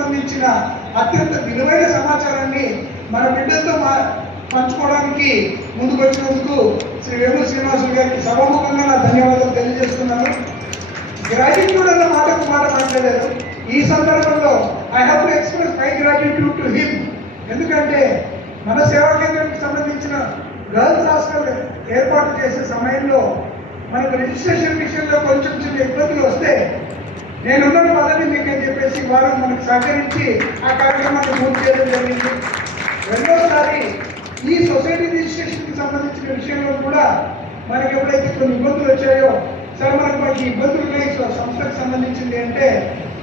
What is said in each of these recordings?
సంబంధించిన అత్యంత విలువైన సమాచారాన్ని మన బిడ్డలతో పంచుకోవడానికి ముందుకు వచ్చినందుకు శ్రీ వేమూరి శ్రీనివాసులు గారికి సభాముఖంగా నా ధన్యవాదాలు తెలియజేస్తున్నాను. గ్రాటిట్యూడ్ అన్న మాటకు మాట మాట్లాడారు. ఈ సందర్భంలో I have to express my gratitude to him. ఎందుకంటే మన సేవా కేంద్రానికి సంబంధించిన గర్ల్స్ హాస్టల్ ఏర్పాటు చేసే సమయంలో మనకు రిజిస్ట్రేషన్ విషయంలో కొంచెం చిన్న ఇబ్బందులు వస్తే నేనున్న పదవి మీకు అని చెప్పేసి వారు మనకు సహకరించి ఆ కార్యక్రమాన్ని పూర్తి చేయడం జరిగింది. రెండోసారి ఈ సొసైటీ రిజిస్ట్రేషన్కి సంబంధించిన విషయంలో కూడా మనకి ఎప్పుడైతే కొన్ని ఇబ్బందులు వచ్చాయో సార్ మనకి ఇబ్బందులు ఉన్నాయి సంస్థకు సంబంధించింది అంటే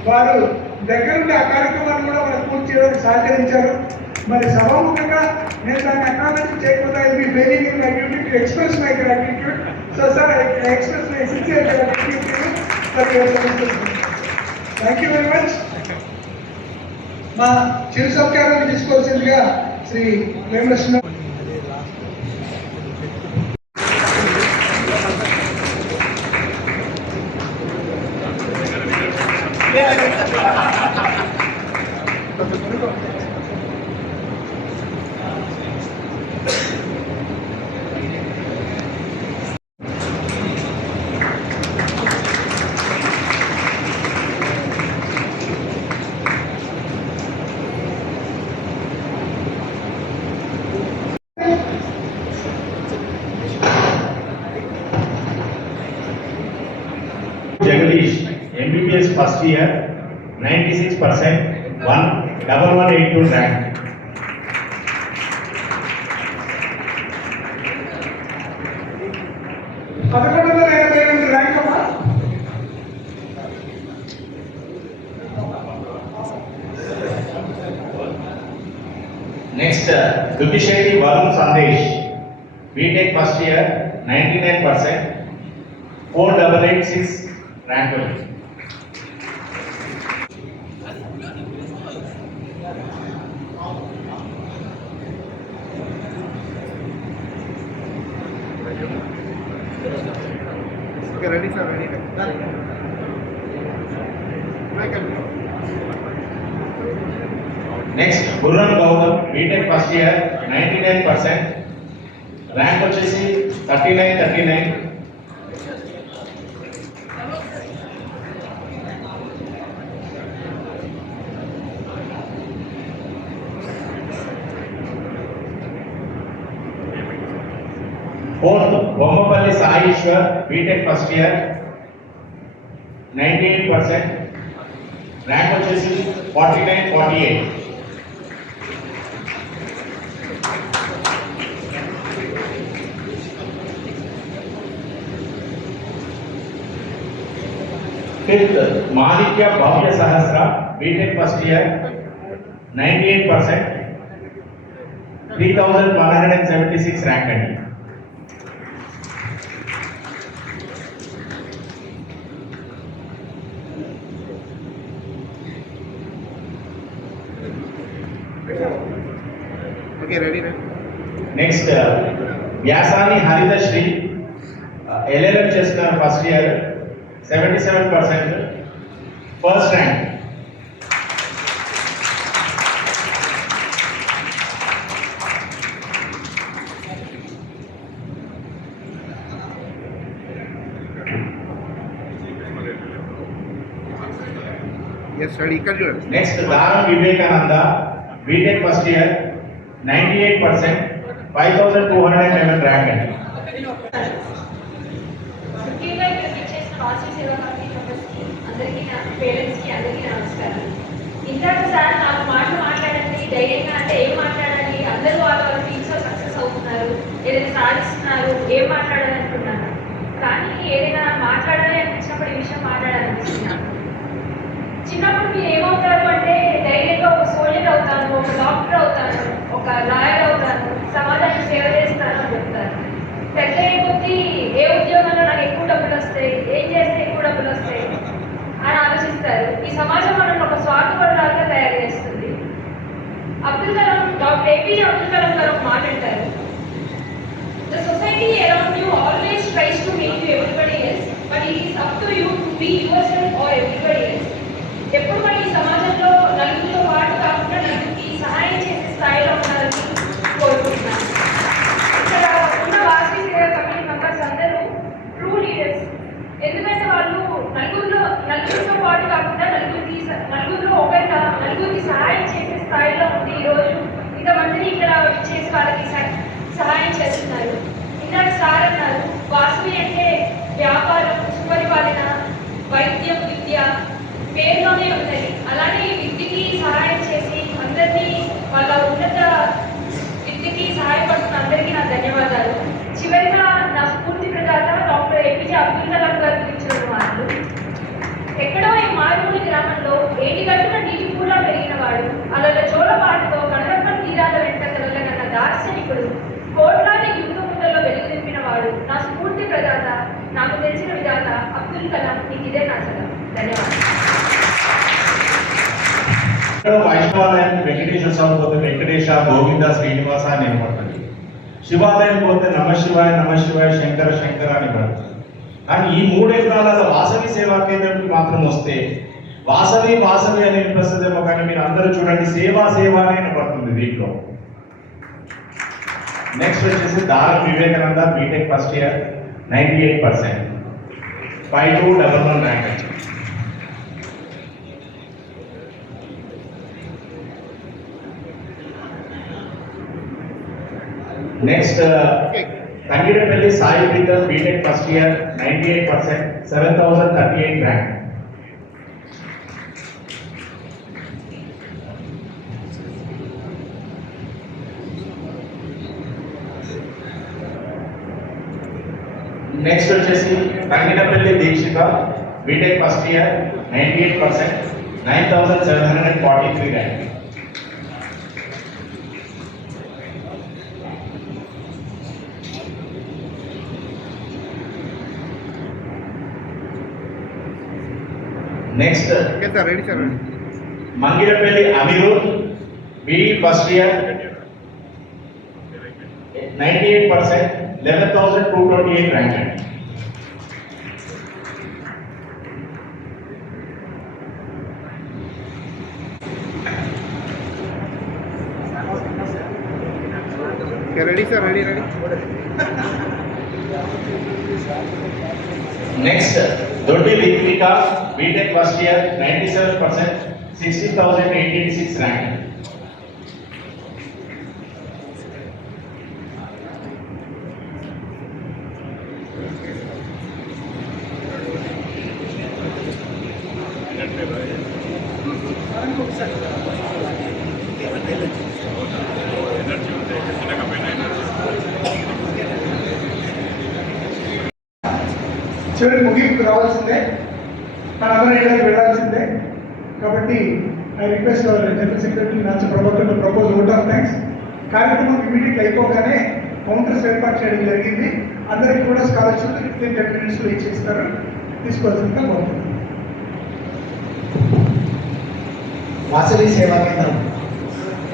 వారు దగ్గరుండి ఆ కార్యక్రమాన్ని కూడా మనకు పూర్తి చేయడానికి సహకరించారు. మరి సభాముఖంగా నేను దాన్ని అక్నాలెడ్జ్ చేయకపోతే I be very my duty to express my gratitude. So sir I express my sincere gratitude for your services. Thank you very much. మా చిరు సత్కారాన్ని తీసుకోవాల్సిందిగా Shri వేమలక్ష్మి. Jagadish, MBBS first year, 96%, 1182 rank. Next, Dukishetty Varun Sandesh, BTech first year, 99%, 4886 rank. Okay, ready sir, ready. Next, Gurran Gautam, BTech first year, 99%, rank వచ్చేసి 3939. Fourth, Bommapalli Saishwar, BTech first year, 98%, rank వచ్చేసి 4948. Fifth, Madhikya Bhavya Sahasra, BTech first year, 98%, 3176 rank అండి. Okay, ready now. Next, Vyasani Haritha Shri, LLM చేస్తున్నారు first year, 77%, first rank. Yes, ready. Next, Dharam Vivekananda, BTech first year, 98%, 5211 rank అండి. ఇందాక sir నాకు మాట్లాడండి ధైర్యంగా అంటే ఏం మాట్లాడాలి, అందరూ వాళ్ళ టీమ్స్ లో సక్సెస్ అవుతున్నారు, ఏదైనా సాధిస్తున్నారు, ఏం మాట్లాడాలి అనుకున్నాను. కానీ ఏదైనా మాట్లాడాలి అనిపించినప్పుడు ఈ విషయం మాట్లాడాలనిపిస్తున్నాను. చిన్నప్పుడు మీరు ఏమవుతారు అంటే ధైర్యంగా ఒక సోల్జర్ అవుతాను, ఒక డాక్టర్ అవుతాను, ఒక లాయర్ అవుతాను, సమాజానికి సేవ చేస్తాను అని చెప్తారు. పెద్ద అయిపోతే ఏ ఉద్యోగంలో నాకు ఎక్కువ డబ్బులు వస్తాయి, ఏం చేస్తే ఎక్కువ డబ్బులు వస్తాయి అని ఆలోచిస్తారు. ఈ సమాజం మనల్ని ఒక స్వార్థపరులాగా తయారు చేస్తుంది. డాక్టర్ ఏపీజే అబ్దుల్ కలాం గారు ఒక మాట అంటారు, the society around you always tries to make you everybody else, but it is up to you to be yourself or everybody else. ఎప్పుడు కూడా ఈ సమాజంలో నలుగురితో పాటు కాకుండా నలుగురికి సహాయం చేసే స్థాయిలో ఉండాలని కోరుకుంటున్నాను. ఇక్కడ ఉన్న వాసవి సేవ కమిటీ మెంబర్స్ అందరూ ట్రూ లీడర్స్. ఎందుకంటే వాళ్ళు నలుగురితో పాటు కాకుండా నలుగురికి సహాయం చేసే స్థాయిలో ఉంది. ఈరోజు ఇంతమందిని ఇక్కడ చేసి వాళ్ళకి సహాయం చేస్తున్నారు. ఇందాక సార్ అన్నారు, వాసవి అంటే వ్యాపారం, సుపరిపాలన, వైద్యం, విద్య పేరులోనే ఉన్నది. అలానే ఈ విద్యకి సహాయం చేసి అందరినీ వాళ్ళ ఉన్నత విద్యకి సహాయపడుతున్న అందరికీ నా ధన్యవాదాలు. చివరిగా నా స్ఫూర్తి ప్రదాత డాక్టర్ ఏపీజే అబ్దుల్ కలాం గారి గురించి రెండు మాటలు. ఎక్కడో ఈ మారుమూల గ్రామంలో ఏటిగట్టున నీటి కూడా పెరిగిన వాడు, అలల జోలపాటుతో కడరప్పని తీరాల వెంట కదలగన్న దార్శనికుడు, కోట్లాది యుద్ధ ముండలో వెలుగు నింపిన వాడు, నా స్ఫూర్తి ప్రదాత, నాకు తెలిసిన విధాత అబ్దుల్ కలాం. నీకు ఇదే నా సలహా. ధన్యవాదాలు. వైష్ణవాలయానికి వెంకటేశ్వర స్వామి పోతే వెంకటేశ, గోవింద, శ్రీనివాస అని వినపడుతుంది. శివాలయం పోతే నమ శివాయ, నమ శివాయ, శంకర శంకర అని పడుతుంది. కానీ ఈ 3 ఎకరాల వాసవి సేవా కేంద్రంకి మాత్రం వస్తే వాసవి వాసవి అని వినిపిస్తుందేమో, కానీ మీరు అందరూ చూడండి సేవా సేవ అని పడుతుంది దీంట్లో. నెక్స్ట్ వచ్చేసి Daram Vivekananda BTech first year 98%, 5211 rank. Next Tangirapalli Sai Preetham BTech first year 98%, 7038 rank. Next వచ్చేసి Tangirapalli Deekshitha BTech first year 98%, 9743 rank. Next okay sir, ready sir, ready. Mangirapalli Anirudh B first year 98%, 11228 rank. Okay, ready sir, ready, ready. Next Doddi Deepika BTech first year 97%, 60,886 rank. చివరి ముగింపుకు రావాల్సిందే, మనందరం ఇక్కడికి వెళ్ళాల్సిందే. కాబట్టి I request our general secretary Nacha Prabhakar to propose vote of thanks. కార్యక్రమం immediate అయిపోగానే counters ఏర్పాటు చేయడం జరిగింది. అందరికీ కూడా స్కాలర్షిప్ 15-10 minutes ఇచ్చేస్తారు, తీసుకోవాల్సిందిగా కోరుతున్నాను. వాసవి సేవా కేంద్రం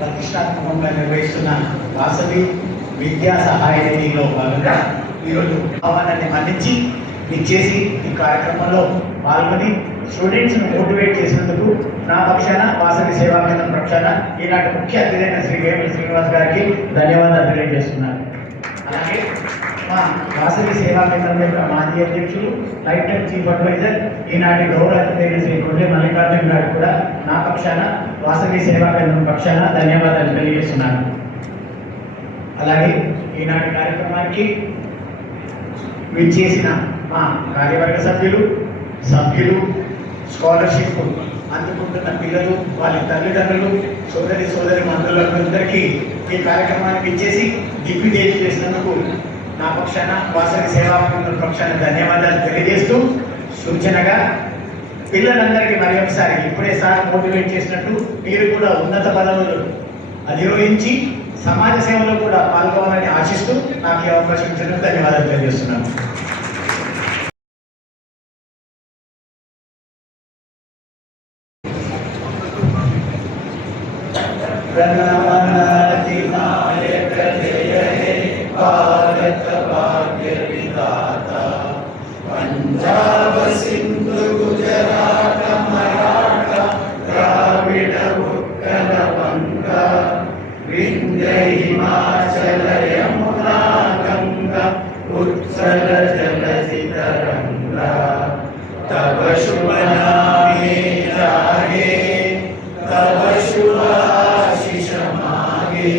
ప్రతిష్టాత్మకంగా నిర్వహిస్తున్న వాసవి విద్యా సహాయ నిధిలో భాగంగా ఈరోజు ఆహ్వానాన్ని మన్నించి ఇచ్చేసి ఈ కార్యక్రమంలో పాల్గొని స్టూడెంట్స్ను మోటివేట్ చేసినందుకు నా పక్షాన వాసవి సేవా కేంద్రం పక్షాన ఈనాటి ముఖ్య అతిథైన శ్రీ వేముల శ్రీనివాస్ గారికి ధన్యవాదాలు తెలియజేస్తున్నాను. అలాగే మా వాసవి సేవా కేంద్రం యొక్క మాజీ అధ్యక్షులు, లైఫ్ టైం చీఫ్ అడ్వైజర్, ఈనాటి గౌరవ అతిథైన శ్రీ కొల్లి మల్లికార్జున గారికి కూడా నా పక్షాన వాసవి సేవా కేంద్రం పక్షాన ధన్యవాదాలు తెలియజేస్తున్నాను. అలాగే ఈనాటి కార్యక్రమానికి విచ్చేసిన మా కార్యవర్గ సభ్యులు, స్కాలర్షిప్ అందుకుంటున్న పిల్లలు, వాళ్ళ తల్లిదండ్రులు, సోదరి మంత్రులందరికీ ఈ కార్యక్రమానికి ఇచ్చేసి దిగ్విజయం చేసినందుకు నా పక్షాన వాసవి సేవా కేంద్రం పక్షాన ధన్యవాదాలు తెలియజేస్తూ, సూచనగా పిల్లలందరికీ మరి ఒకసారి ఇప్పుడే సార్ మోటివేట్ చేసినట్టు మీరు కూడా ఉన్నత పదవులు అధిరోహించి సమాజ సేవలో కూడా పాల్గొనాలని ఆశిస్తూ నాకు ఈ అవకాశం ఇచ్చినందుకు ధన్యవాదాలు తెలియజేస్తున్నాను. पंजाब सिंधु गुजरात मराठा गंगा विंध्य हिमाचल यमुना गंगा उत्सर जलधि तरंगा तब शुभ नामे जागे तब शुभ आशीष मागे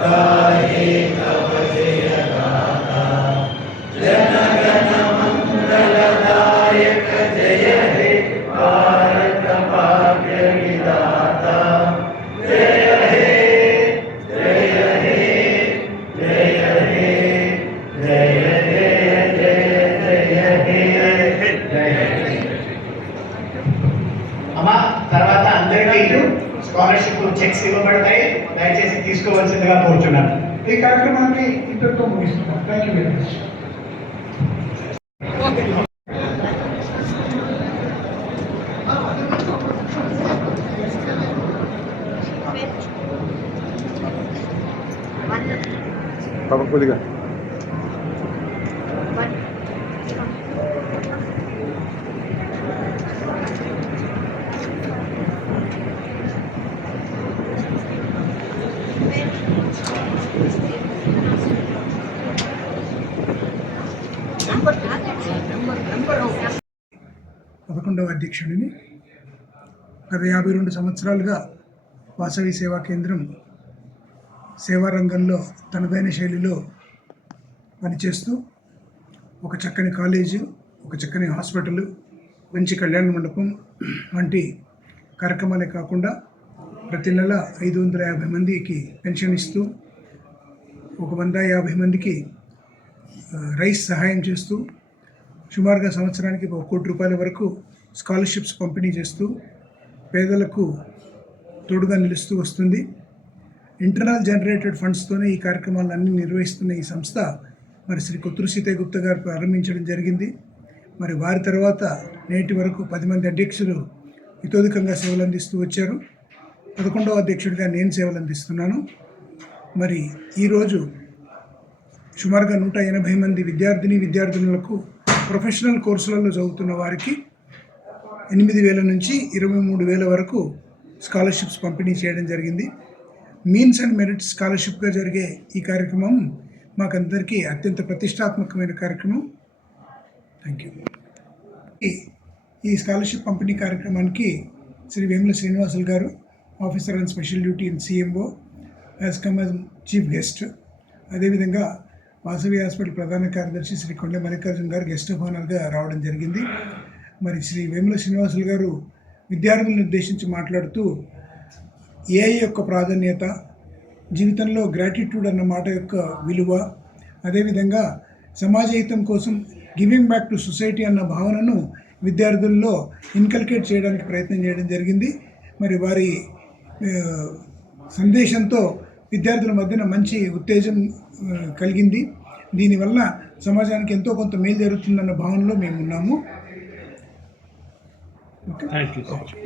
गाहे तब जय गाथा जन गण मंगलदायक जय हे भारत भाग्य विधाता जय हे जय हे जय हे जय हे जय हे जय हे అమ్మా తర్వాత అందరికీ స్కాలర్షిప్ చెక్స్ ఇవ్వబడతాయి దయచేసి తీసుకోవాల్సిందిగా కోరుచున్నాను. ఈ కార్యక్రమాన్ని ఇంతటితో ముగిస్తున్నాం. Thank you very much. పాప కొద్దిగా పదకొండవ అధ్యక్షుడిని. గత 52 సంవత్సరాలుగా వాసవి సేవా కేంద్రం సేవా రంగంలో తనదైన శైలిలో పనిచేస్తూ ఒక చక్కని కాలేజు, ఒక చక్కని హాస్పిటల్, మంచి కళ్యాణ మండపం వంటి కార్యక్రమాలే కాకుండా ప్రతి నెల 550 మందికి పెన్షన్ ఇస్తూ 150 మందికి రైస్ సహాయం చేస్తూ సుమారుగా సంవత్సరానికి 1 కోటి రూపాయల వరకు స్కాలర్షిప్స్ పంపిణీ చేస్తూ పేదలకు తోడుగా నిలుస్తూ వస్తుంది. ఇంటర్నల్ జనరేటెడ్ ఫండ్స్తోనే ఈ కార్యక్రమాలన్నీ నిర్వహిస్తున్న ఈ సంస్థ మరి శ్రీ కొత్తూరు సీతయ్య గుప్తా గారు ప్రారంభించడం జరిగింది. మరి వారి తర్వాత నేటి వరకు 10 మంది అధ్యక్షులు ఇతోధికంగా సేవలు అందిస్తూ వచ్చారు. 11వ అధ్యక్షుడిగా నేను సేవలు అందిస్తున్నాను. మరి ఈరోజు సుమారుగా 180 మంది విద్యార్థులకు ప్రొఫెషనల్ కోర్సులలో చదువుతున్న వారికి 8,000 నుంచి 23,000 వరకు స్కాలర్షిప్స్ పంపిణీ చేయడం జరిగింది. మీన్స్ అండ్ మెరిట్స్ స్కాలర్షిప్గా జరిగే ఈ కార్యక్రమం మాకందరికీ అత్యంత ప్రతిష్టాత్మకమైన కార్యక్రమం. Thank you. ఈ స్కాలర్షిప్ పంపిణీ కార్యక్రమానికి శ్రీ వేముల శ్రీనివాసులు గారు, officer and special duty in CMO, has come as chief guest. అదేవిధంగా వాసవి హాస్పిటల్ ప్రధాన కార్యదర్శి శ్రీ కొండ మల్లికార్జున గారు గెస్ట్ ఆఫ్ ఆనర్గా రావడం జరిగింది. మరి శ్రీ వేముల శ్రీనివాసులు గారు విద్యార్థులను ఉద్దేశించి మాట్లాడుతూ AI యొక్క ప్రాధాన్యత, జీవితంలో గ్రాటిట్యూడ్ అన్న మాట యొక్క విలువ, అదేవిధంగా సమాజహితం కోసం గివింగ్ బ్యాక్ టు సొసైటీ అన్న భావనను విద్యార్థుల్లో ఇన్కల్కేట్ చేయడానికి ప్రయత్నం చేయడం జరిగింది. మరి వారి సందేశంతో విద్యార్థుల మధ్యన మంచి ఉత్తేజం కలిగింది. దీనివల్ల సమాజానికి ఎంతో కొంత మేలు జరుగుతుందన్న భావనలో మేము ఉన్నాము. ఓకే.